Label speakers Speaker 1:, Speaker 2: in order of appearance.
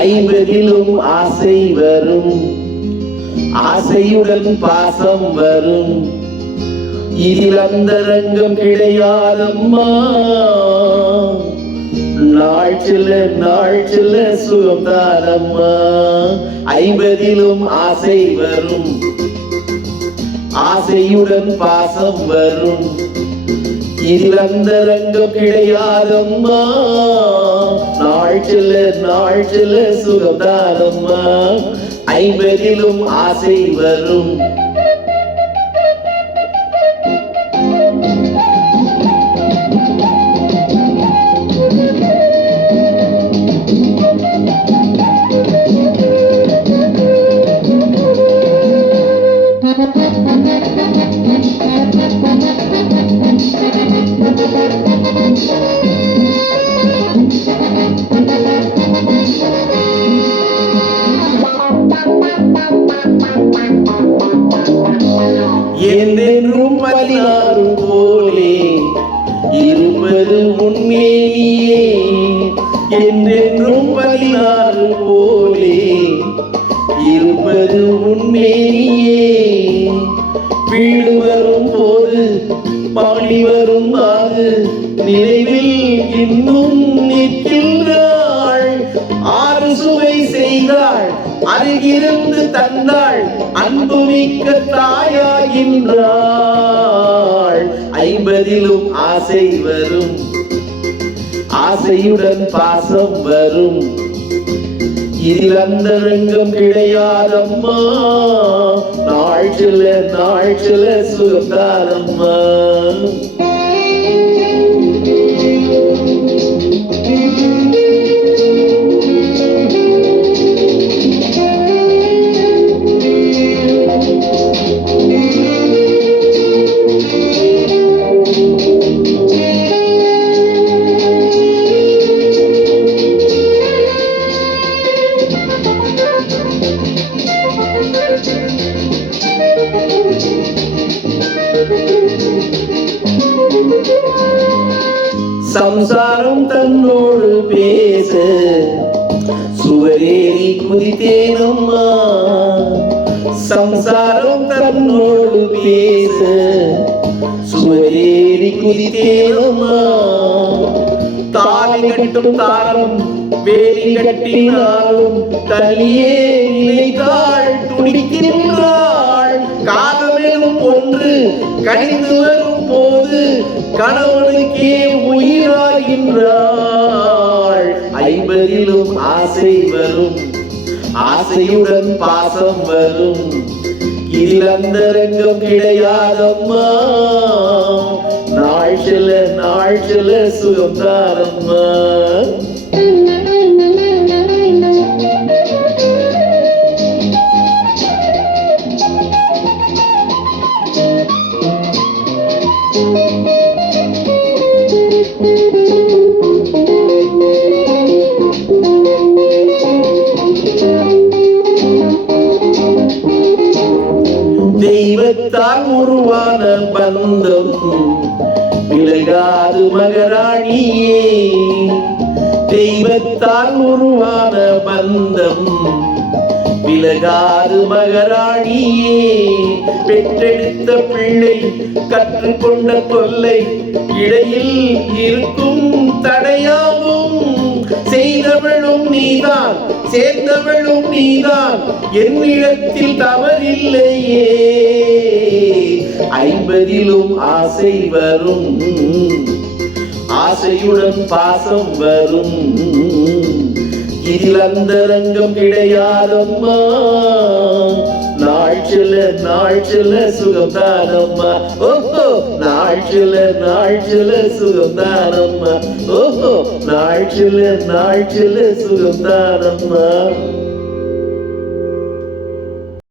Speaker 1: ஐம்பதிலும் ஆசை வரும். ஆசையுடன் பாசம் வரும். இதில் அந்த ரங்கம் கிடையாதம்மா. நாள் செல்ல நாள் செல்ல சுகம் தாரம்மா ஐம்பதிலும் ஆசை வரும். ஆசையுடன் பாசம் வரும். இதில் அந்த ரங்கம் கிடையாதம்மா. நாள் செல்ல நாள் ஐம்பதிலும் ஆசை வரும் Thank you. என்றென்றும் பதினாறு போலே இருப்பது உண்மையே என்றென்றும் பதினாறு போலே இருப்பது உண்மையே வீடு வரும் போது பாடி வரும் அது நினைவில் இன்னும் நிற்கின்றாள் ஆறு செய்தாள். அருகிருந்து தந்தாள். அன்புமிக்க தாயாகின்றாள். ஐம்பதிலும் ஆசை வரும். ஆசையுடன் பாசம் வரும். இதில் அந்த ரங்கம் கிடையாதம்மா. நாள் செல்ல நாள் செல்ல சுகந்தாரம்மா சம்சாரம் தன்னோடு பேச. சுவரேறி குதித்தேனம்மா. சம்சாரம் தன்னோடு பேச. சுவரேறி குதித்தேனம்மா. தாலி கட்டும் தாரம் வேலி கட்டினாலும் தனியே நினைத்தாள். துடிக்கின்றாள். காதலும் ஒன்று கணிந்து வரும் போது கணவனுக்கே உயிராகின்றாள். ஐம்பதிலும் ஆசை வரும். ஆசையுடன் பாசம் வரும். இதில் அந்த ரங்கம் கிடையாதம்மா. நாள் செல்ல நாள் செல்ல சுகம் தாரம்மா. தெய்வத்தால் உருவான பந்தம். விலகாது மகராணியே. தெய்வத்தால் உருவான பந்தம். விலகாது மகராணியே. பெற்றெடுத்த பிள்ளை கற்றுக்கொண்ட தொல்லை இடையில் இருக்கும் தடையாகும். செய்தவளும் நீதான் சேர்ந்தவளும் நீதான் என்னிடத்தில் தவறில்லையே. ஐம்பதிலும் ஆசை வரும். ஆசையுடன் பாசம் வரும். இதில் அந்த ரங்கம் கிடையாதம்மா. நாள் செல்ல நாள் செல்ல சுகம் தானம்மா ஓஹோ நாள் செல்ல நாள் செல்ல சுகம் தானம்மா ஓஹோ நாள் செல்ல நாள் செல்ல சுகம் தானம்மா